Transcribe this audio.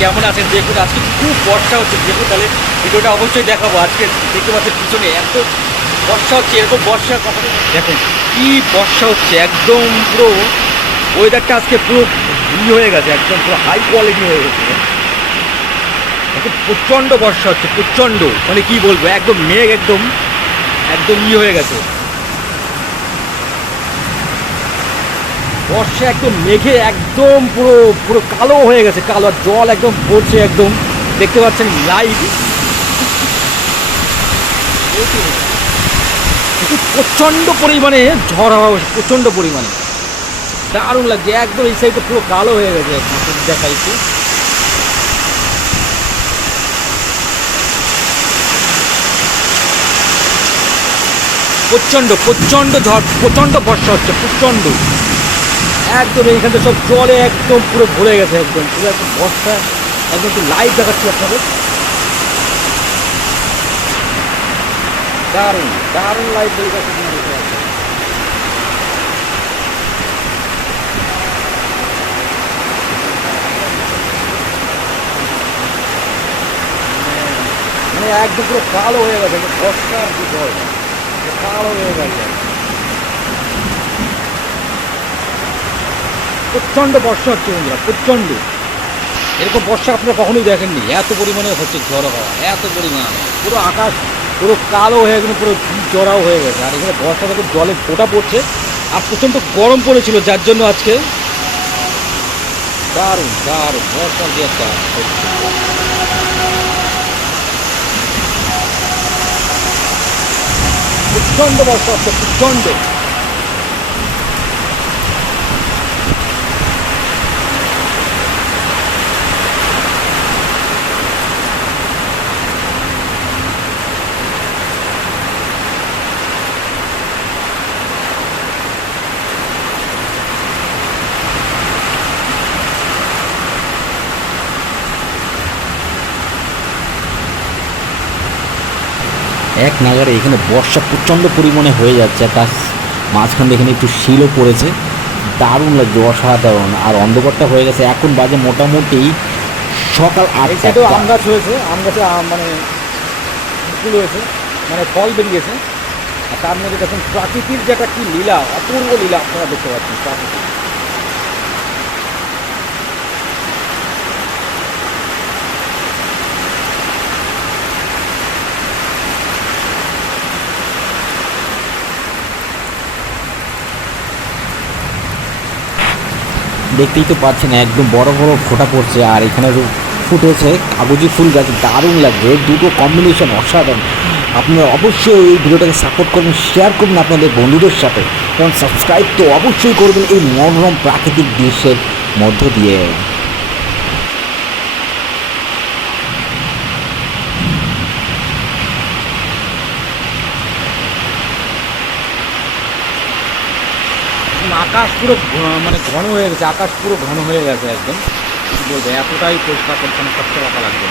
কেমন আছেন দেখুন, আজকে খুব বর্ষা হচ্ছে। দেখুন তাহলে ভিডিওটা অবশ্যই দেখাবো। আজকে দেখতে পাচ্ছেন পিছনে এত বর্ষা হচ্ছে, এরকম বর্ষা কখনো দেখুন কি বর্ষা হচ্ছে, একদম পুরো ওয়েদারটা আজকে পুরো হয়ে গেছে, একদম পুরো হাই কোয়ালিটি হয়ে গেছে। এখন প্রচণ্ড বর্ষা হচ্ছে, প্রচণ্ড মানে কি বলবো, একদম মেঘ একদম একদম হয়ে গেছে। বর্ষা একদম মেঘে একদম পুরো পুরো কালো হয়ে গেছে, কালো, আর জল একদম পড়ছে, একদম দেখতে পাচ্ছেন লাইভ। প্রচণ্ড পরিমাণে ঝড় হাওয়া, প্রচণ্ড পরিমাণে দারুণ লাগছে। একদম এই সাইডে পুরো কালো হয়ে গেছে, দেখাই একটু। প্রচণ্ড প্রচণ্ড ঝড়, প্রচণ্ড বর্ষা হচ্ছে, প্রচণ্ড একদম এইখানটা সব জলে একদম পুরো ভরে গেছে, একদম পুরো একদম বর্ষা একদম একটু লাইভ দেখাচ্ছি আপনাদের। দারুণ দারুণ লাইভ দেখাচ্ছি। মানে একদম পুরো কালো হয়ে গেছে, বর্ষার কি জল কালো হয়ে গেছে। প্রচণ্ড বর্ষা হচ্ছে বন্ধুরা, প্রচণ্ড। এরকম বর্ষা আপনারা কখনোই দেখেননি, এত পরিমাণে হচ্ছে ঝড় হওয়া, এত পরিমাণ পুরো আকাশ পুরো কালো হয়ে গেছে, পুরো জড়াও হয়ে গেছে। আর এখানে বর্ষা থেকে জলে ফোঁটা পড়ছে, আর প্রচণ্ড গরম পড়েছিল, যার জন্য আজকে দারুণ দারুণ বর্ষা দিয়ে একটা প্রচণ্ড বর্ষা হচ্ছে, প্রচণ্ড। এক নাগারে এখানে বর্ষা প্রচণ্ড পরিমাণে হয়ে যাচ্ছে, তার মাঝখানে এখানে একটু শিলও পড়েছে, দারুণ লাগছে, অসাধারণ। আর অন্ধকারটা হয়ে গেছে, এখন বাজে মোটামুটি সকাল 8টা। আম গাছ হয়েছে, আম গাছে মানে ফুল হয়েছে, মানে ফল বেরিয়েছে। আর তার মধ্যে দেখুন প্রাকৃতিক যেটা কি লীলা, অপূর্ব লীলা আপনারা দেখতে পাচ্ছেন। প্রাকৃতিক দেখতেই তো পাচ্ছেন একদম বড় বড় ফোঁটা পড়ছে, আর এখানে ফুটেছে কাগজি ফুল গাছ, দারুণ লাগছে। দুটো কম্বিনেশন অসাধারণ। আপনারা অবশ্যই এই ভিডিওটাকে সাপোর্ট করবেন, শেয়ার করবেন আপনাদের বন্ধুদের সাথে, এবং সাবস্ক্রাইব তো অবশ্যই করবেন এই মনোরম প্রাকৃতিক দৃশ্যের মধ্য দিয়ে। আকাশ পুরো মানে ঘন হয়ে গেছে, আকাশ পুরো ঘন হয়ে গেছে একদম। কি বলবো, এতটাই পরিষ্কার পরিচ্ছন্ন স্বচ্ছ রাখা লাগবে।